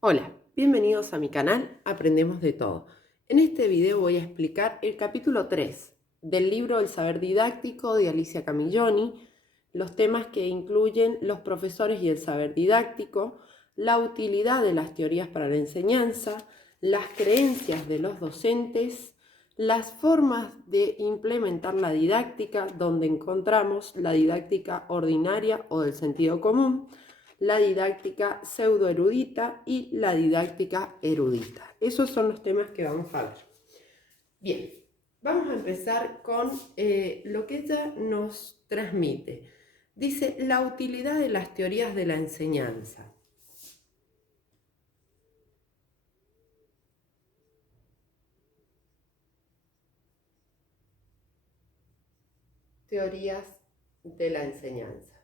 Hola, bienvenidos a mi canal Aprendemos de Todo. En este video voy a explicar el capítulo 3 del libro El saber didáctico de Alicia Camilloni, los temas que incluyen los profesores y el saber didáctico, la utilidad de las teorías para la enseñanza, las creencias de los docentes, las formas de implementar la didáctica, donde encontramos la didáctica ordinaria o del sentido común, la didáctica pseudoerudita y la didáctica erudita. Esos son los temas que vamos a ver. Bien, vamos a empezar con lo que ella nos transmite. Dice, la utilidad de las teorías de la enseñanza. Teorías de la enseñanza.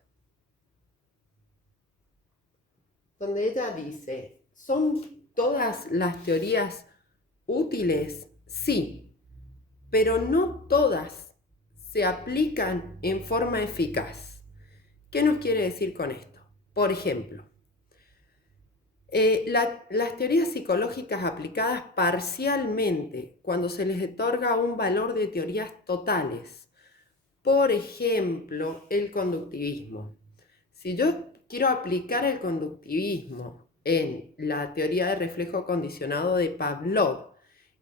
Donde ella dice, ¿son todas las teorías útiles? Sí, pero no todas se aplican en forma eficaz. ¿Qué nos quiere decir con esto? Por ejemplo, las teorías psicológicas aplicadas parcialmente, cuando se les otorga un valor de teorías totales. Por ejemplo, el conductivismo. Si yo quiero aplicar el conductivismo en la teoría de reflejo condicionado de Pavlov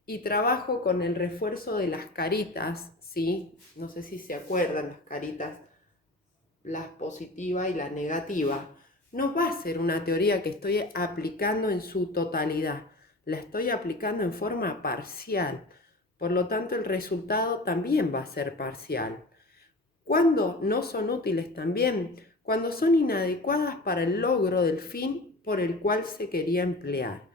y trabajo con el refuerzo de las caritas, ¿sí? No sé si se acuerdan, las caritas, la positiva y la negativa, no va a ser una teoría que estoy aplicando en su totalidad, la estoy aplicando en forma parcial, por lo tanto el resultado también va a ser parcial. ¿Cuándo no son útiles también? Cuando son inadecuadas para el logro del fin por el cual se quería emplear.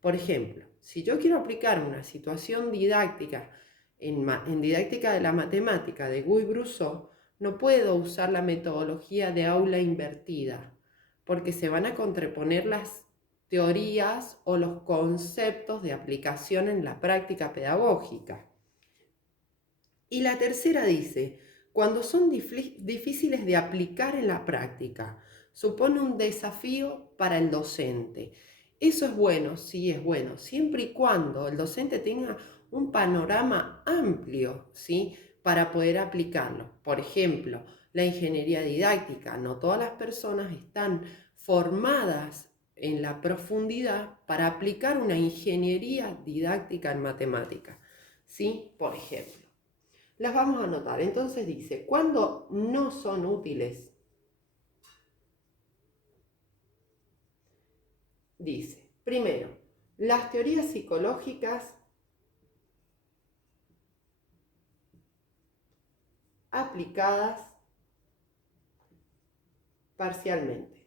Por ejemplo, si yo quiero aplicar una situación didáctica en didáctica de la matemática de Guy-Brousseau, no puedo usar la metodología de aula invertida, porque se van a contraponer las teorías o los conceptos de aplicación en la práctica pedagógica. Y la tercera dice, cuando son difíciles de aplicar en la práctica, supone un desafío para el docente. Eso es bueno, sí es bueno, siempre y cuando el docente tenga un panorama amplio, ¿sí? Para poder aplicarlo. Por ejemplo, la ingeniería didáctica. No todas las personas están formadas en la profundidad para aplicar una ingeniería didáctica en matemática, ¿sí? Por ejemplo. Las vamos a anotar. Entonces dice, ¿cuándo no son útiles? Dice, primero, las teorías psicológicas aplicadas parcialmente,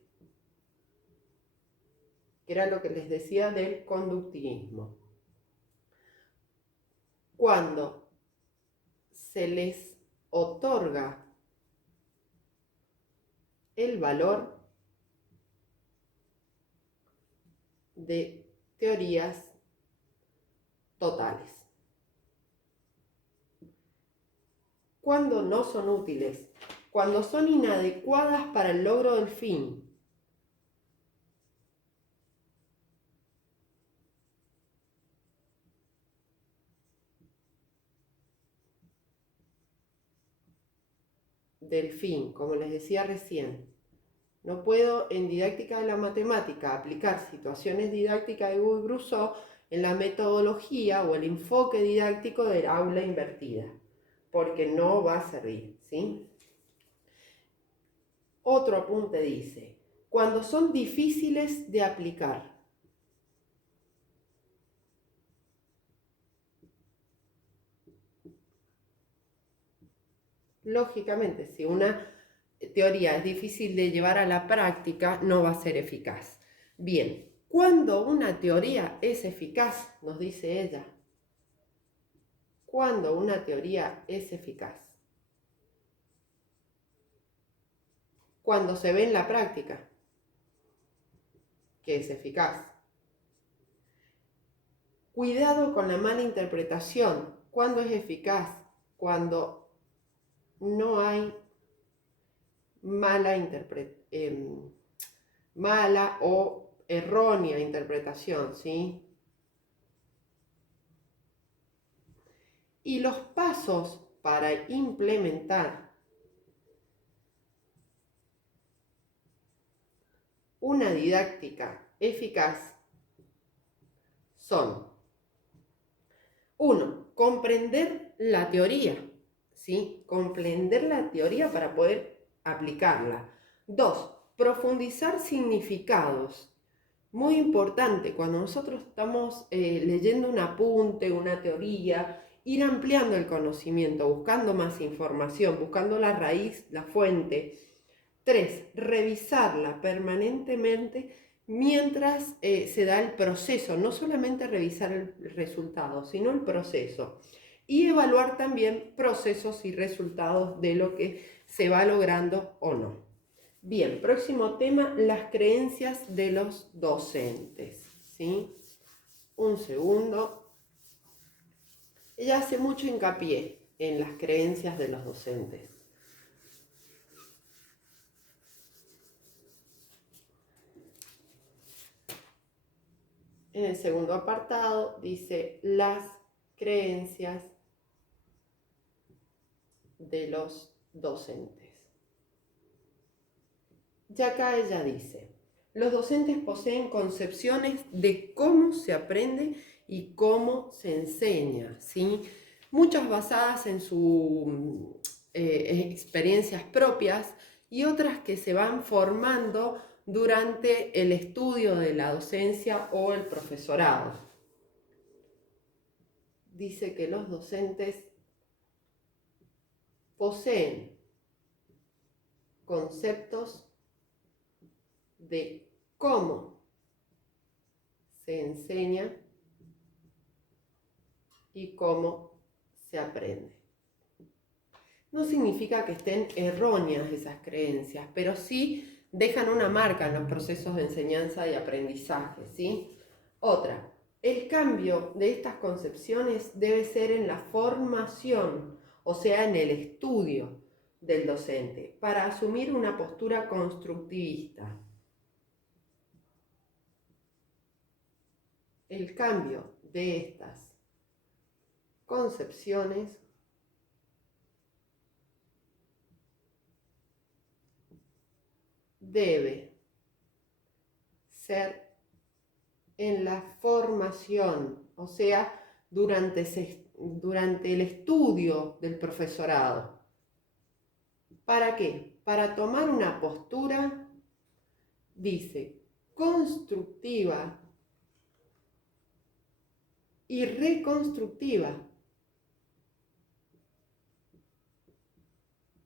que era lo que les decía del conductivismo. Cuando se les otorga el valor de teorías totales. Cuando no son útiles, cuando son inadecuadas para el logro del fin. Del fin, como les decía recién. No puedo en didáctica de la matemática aplicar situaciones didácticas de Guy-Brousseau en la metodología o el enfoque didáctico del aula invertida, porque no va a servir, ¿sí? Otro apunte dice, cuando son difíciles de aplicar. Lógicamente, si una teoría es difícil de llevar a la práctica, no va a ser eficaz. Bien, ¿cuándo una teoría es eficaz? Nos dice ella. ¿Cuándo una teoría es eficaz? Cuando se ve en la práctica que es eficaz. Cuidado con la mala interpretación. ¿Cuándo es eficaz? Cuando no hay mala o errónea interpretación, ¿sí? Y los pasos para implementar una didáctica eficaz son: 1. Comprender la teoría, ¿sí? Comprender la teoría para poder aplicarla. 2. Profundizar significados. Muy importante, cuando nosotros estamos leyendo un apunte, una teoría, ir ampliando el conocimiento, buscando más información, buscando la raíz, la fuente. 3. Revisarla permanentemente mientras se da el proceso, no solamente revisar el resultado, sino el proceso. Y evaluar también procesos y resultados de lo que se va logrando o no. Bien, próximo tema, las creencias de los docentes, ¿sí? Un segundo. Ella hace mucho hincapié en las creencias de los docentes. En el segundo apartado dice las creencias de los docentes. Y acá ella dice: los docentes poseen concepciones de cómo se aprende y cómo se enseña, ¿sí? Muchas basadas en sus experiencias propias y otras que se van formando durante el estudio de la docencia o el profesorado. Dice que los docentes poseen conceptos de cómo se enseña y cómo se aprende. No significa que estén erróneas esas creencias, pero sí dejan una marca en los procesos de enseñanza y aprendizaje, ¿sí? Otra, el cambio de estas concepciones debe ser en la formación, o sea, en el estudio del docente, para asumir una postura constructivista. El cambio de estas concepciones debe ser en la formación, o sea, durante el estudio del profesorado. ¿Para qué? Para tomar una postura, dice, constructiva y reconstructiva.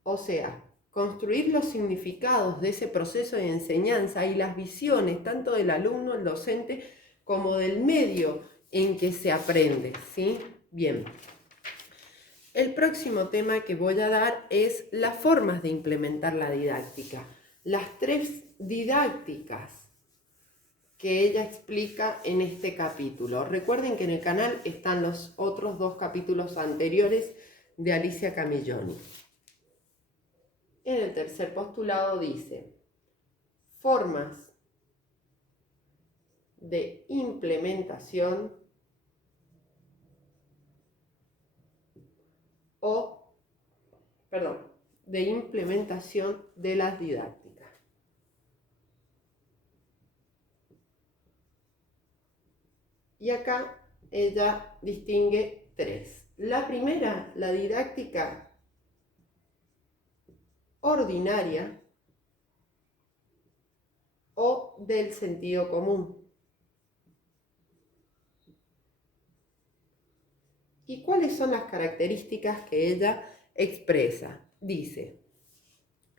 O sea, construir los significados de ese proceso de enseñanza y las visiones tanto del alumno, el docente, como del medio en que se aprende, ¿sí? Bien. El próximo tema que voy a dar es las formas de implementar la didáctica. Las 3 didácticas que ella explica en este capítulo. Recuerden que en el canal están los otros 2 capítulos anteriores de Alicia Camilloni. En el tercer postulado dice: formas de implementación de implementación de las didácticas. Y acá ella distingue 3. La primera, la didáctica ordinaria o del sentido común. ¿Y cuáles son las características que ella expresa? Dice: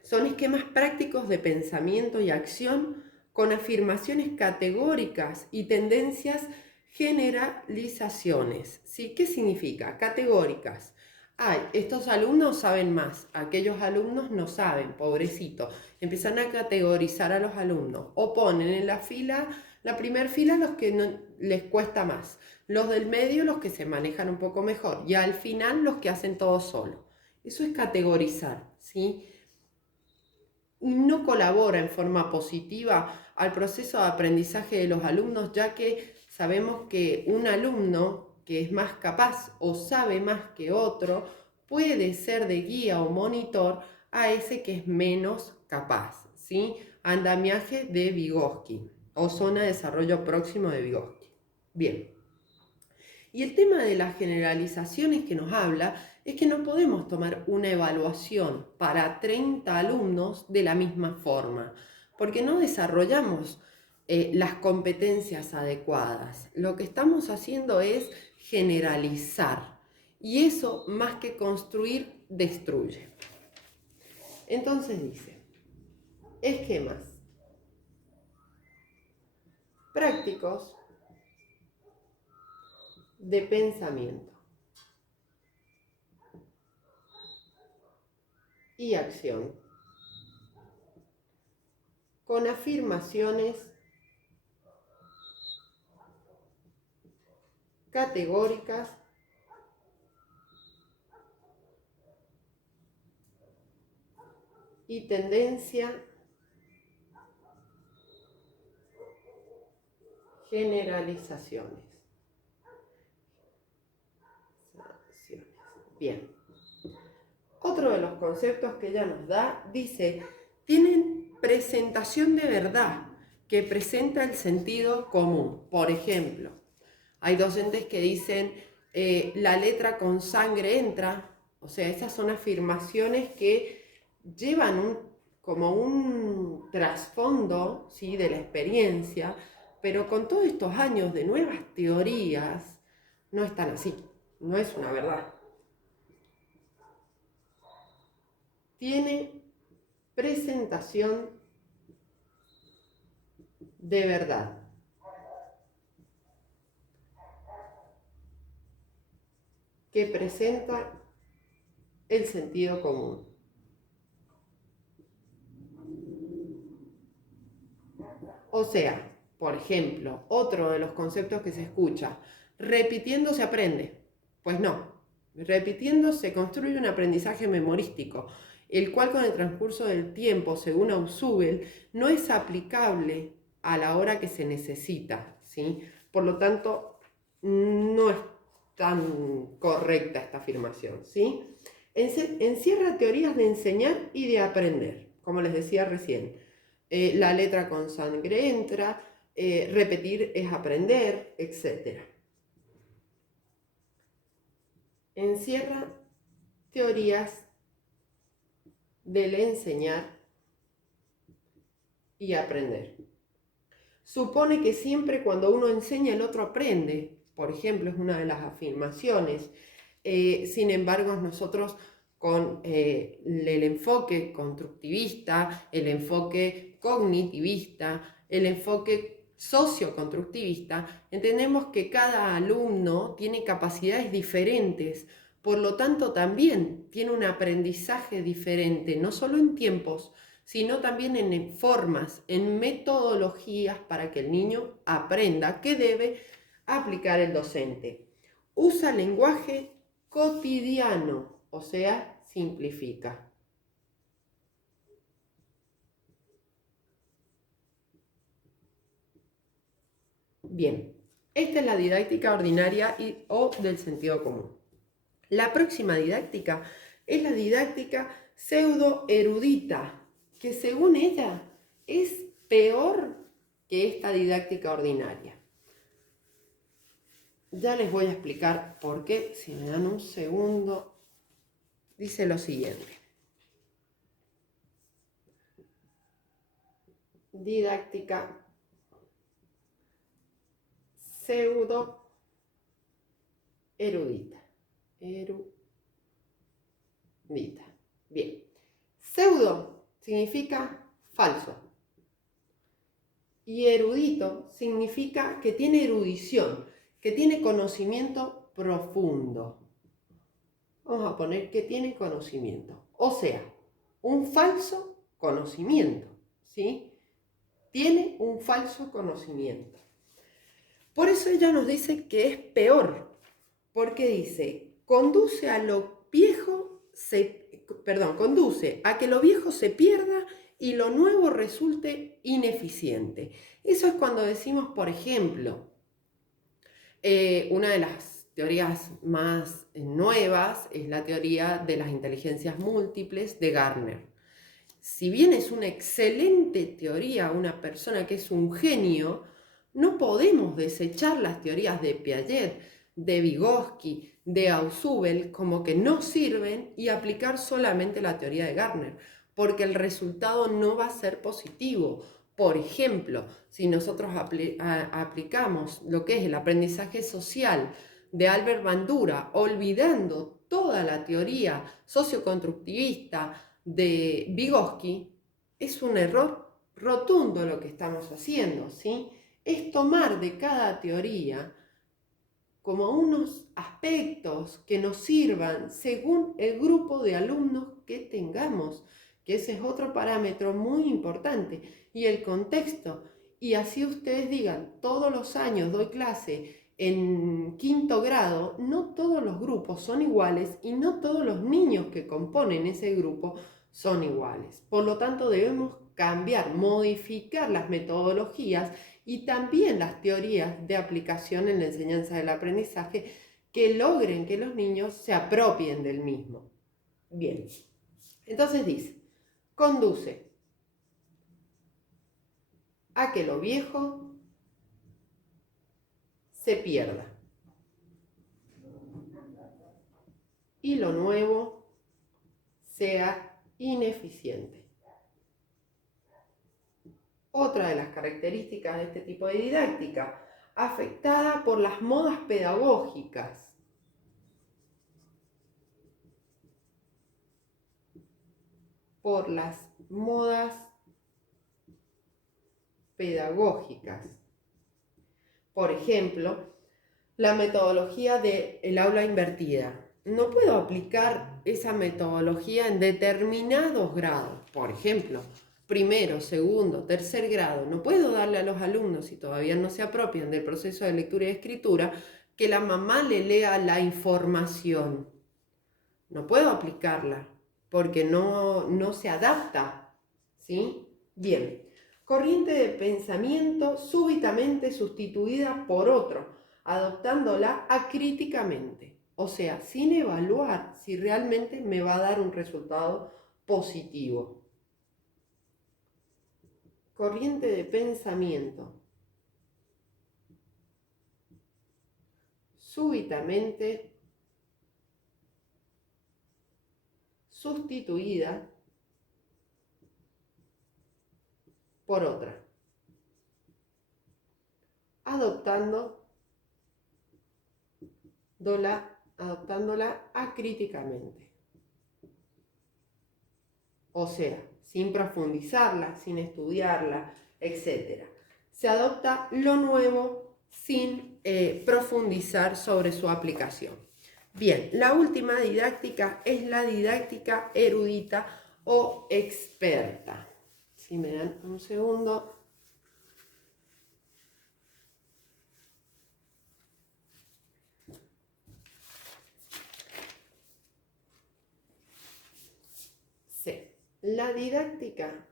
son esquemas prácticos de pensamiento y acción con afirmaciones categóricas y tendencias generalizaciones. ¿Sí? ¿Qué significa? Categóricas. Ay, estos alumnos saben más, aquellos alumnos no saben, pobrecito. Empiezan a categorizar a los alumnos o ponen en la fila, la primera fila, los que no, les cuesta más, los del medio los que se manejan un poco mejor y al final los que hacen todo solo. Eso es categorizar, ¿sí? No colabora en forma positiva al proceso de aprendizaje de los alumnos, ya que sabemos que un alumno que es más capaz o sabe más que otro puede ser de guía o monitor a ese que es menos capaz, ¿sí? Andamiaje de Vygotsky o zona de desarrollo próximo de Vygotsky. Bien. Y el tema de las generalizaciones que nos habla es que no podemos tomar una evaluación para 30 alumnos de la misma forma, porque no desarrollamos las competencias adecuadas. Lo que estamos haciendo es generalizar, y eso, más que construir, destruye. Entonces dice, esquemas prácticos de pensamiento y acción, con afirmaciones categóricas y tendencia generalizaciones. Bien. Otro de los conceptos que ella nos da dice, tienen presentación de verdad que presenta el sentido común. Por ejemplo, hay docentes que dicen, la letra con sangre entra. O sea, esas son afirmaciones que llevan como un trasfondo, ¿sí?, de la experiencia, pero con todos estos años de nuevas teorías, no están así, no es una verdad. Tiene presentación de verdad. Que presenta el sentido común. O sea, por ejemplo, otro de los conceptos que se escucha, repitiendo se aprende. Pues no, repitiendo se construye un aprendizaje memorístico, el cual con el transcurso del tiempo, según Ausubel, no es aplicable a la hora que se necesita, ¿sí? Por lo tanto, no es tan correcta esta afirmación, ¿sí? Encierra teorías de enseñar y de aprender, como les decía recién. La letra con sangre entra, repetir es aprender, etc. Encierra teorías del enseñar y aprender. Supone que siempre cuando uno enseña el otro aprende, por ejemplo, es una de las afirmaciones. Sin embargo, nosotros con el enfoque constructivista, el enfoque cognitivista, el enfoque socioconstructivista, entendemos que cada alumno tiene capacidades diferentes, por lo tanto también tiene un aprendizaje diferente, no solo en tiempos, sino también en formas, en metodologías para que el niño aprenda que debe aplicar el docente. Usa lenguaje cotidiano, o sea, simplifica. Bien, esta es la didáctica ordinaria o del sentido común. La próxima didáctica es la didáctica pseudo-erudita, que según ella es peor que esta didáctica ordinaria. Ya les voy a explicar por qué, si me dan un segundo. Dice lo siguiente. Didáctica pseudo erudita. Erudita. Bien. Pseudo significa falso. Y erudito significa que tiene erudición, que tiene conocimiento profundo. Vamos a poner que tiene conocimiento. O sea, un falso conocimiento, ¿sí? Tiene un falso conocimiento. Por eso ella nos dice que es peor, porque dice, conduce a que lo viejo se pierda y lo nuevo resulte ineficiente. Eso es cuando decimos, por ejemplo, una de las teorías más nuevas es la teoría de las inteligencias múltiples de Gardner. Si bien es una excelente teoría, una persona que es un genio, no podemos desechar las teorías de Piaget, de Vygotsky, de Ausubel como que no sirven y aplicar solamente la teoría de Gardner, porque el resultado no va a ser positivo. Por ejemplo, si nosotros aplicamos lo que es el aprendizaje social de Albert Bandura, olvidando toda la teoría socioconstructivista de Vygotsky, es un error rotundo lo que estamos haciendo, ¿sí? Es tomar de cada teoría como unos aspectos que nos sirvan según el grupo de alumnos que tengamos, que ese es otro parámetro muy importante, y el contexto. Y así ustedes digan, todos los años doy clase en quinto grado, no todos los grupos son iguales y no todos los niños que componen ese grupo son iguales. Por lo tanto, debemos cambiar, modificar las metodologías y también las teorías de aplicación en la enseñanza del aprendizaje que logren que los niños se apropien del mismo. Bien, entonces dice, conduce a que lo viejo se pierda y lo nuevo sea ineficiente. Otra de las características de este tipo de didáctica, afectada por las modas pedagógicas. Por las modas pedagógicas. Por ejemplo, la metodología del aula invertida. No puedo aplicar esa metodología en determinados grados. Por ejemplo, primero, segundo, tercer grado. No puedo darle a los alumnos, si todavía no se apropian del proceso de lectura y escritura, que la mamá le lea la información. No puedo aplicarla porque no se adapta, ¿sí? Bien, corriente de pensamiento súbitamente sustituida por otro, adoptándola acríticamente, o sea, sin evaluar si realmente me va a dar un resultado positivo. Corriente de pensamiento súbitamente sustituida por otra, adoptándola acríticamente. O sea, sin profundizarla, sin estudiarla, etc. Se adopta lo nuevo sin profundizar sobre su aplicación. Bien, la última didáctica es la didáctica erudita o experta. Si me dan un segundo. Sí, la didáctica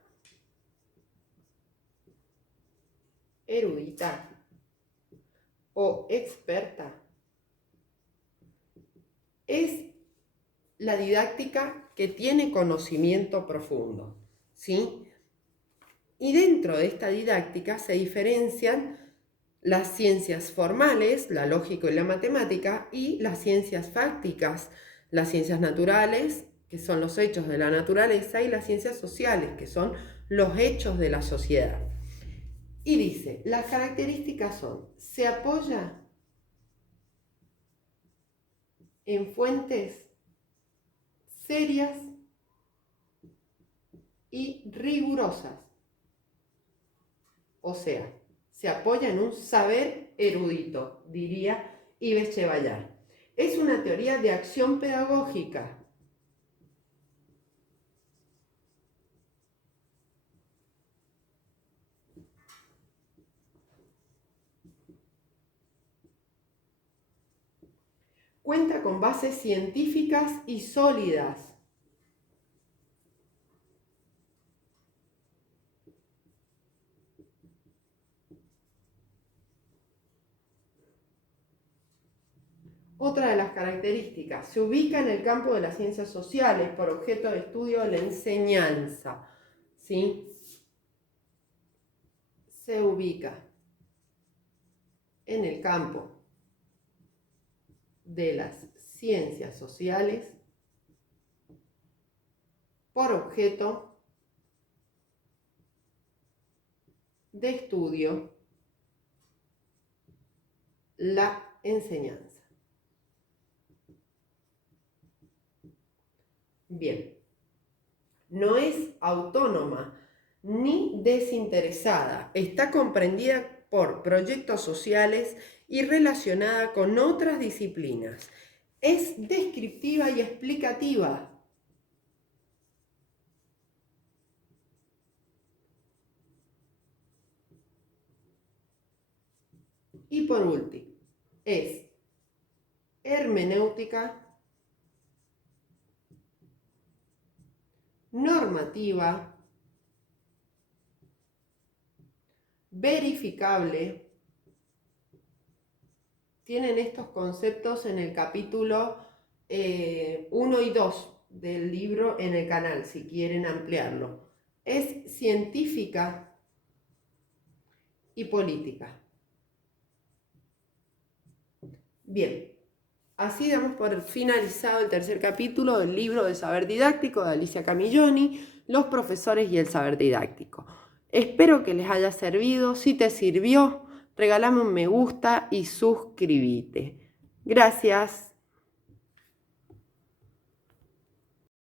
erudita o experta es la didáctica que tiene conocimiento profundo, ¿sí? Y dentro de esta didáctica se diferencian las ciencias formales, la lógica y la matemática, y las ciencias fácticas, las ciencias naturales, que son los hechos de la naturaleza, y las ciencias sociales, que son los hechos de la sociedad. Y dice, las características son, se apoya en fuentes serias y rigurosas. O sea, se apoya en un saber erudito, diría Yves Chevallar. Es una teoría de acción pedagógica. Cuenta con bases científicas y sólidas. Otra de las características, se ubica en el campo de las ciencias sociales por objeto de estudio de la enseñanza, ¿sí? Se ubica en el campo de las ciencias sociales por objeto de estudio la enseñanza. Bien, no es autónoma ni desinteresada, está comprendida por proyectos sociales y relacionada con otras disciplinas. Es descriptiva y explicativa. Y por último, es hermenéutica, normativa, verificable. Tienen estos conceptos en el capítulo 1 y 2 del libro en el canal, si quieren ampliarlo. Es científica y política. Bien, así damos por finalizado el tercer capítulo del libro de Saber Didáctico de Alicia Camilloni, Los profesores y el saber didáctico. Espero que les haya servido. Si te sirvió, regálame un me gusta y suscríbete. Gracias.